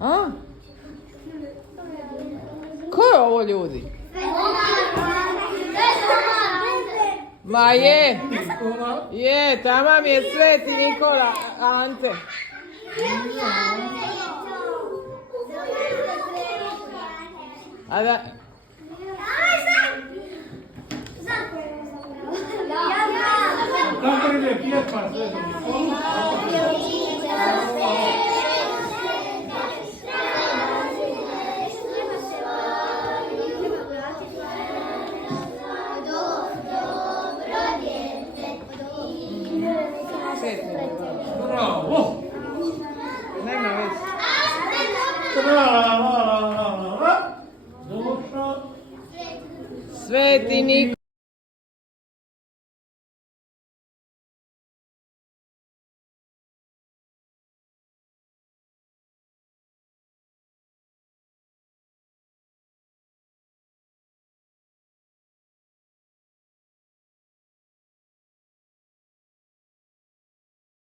A? Ko je ovo ljudi? Ma je, tamam je Sveti Nikola, Ante. A da... Kako ide pjesma Sveti Nikola? Bravo! Nema već. Došao. Sveti Nikola.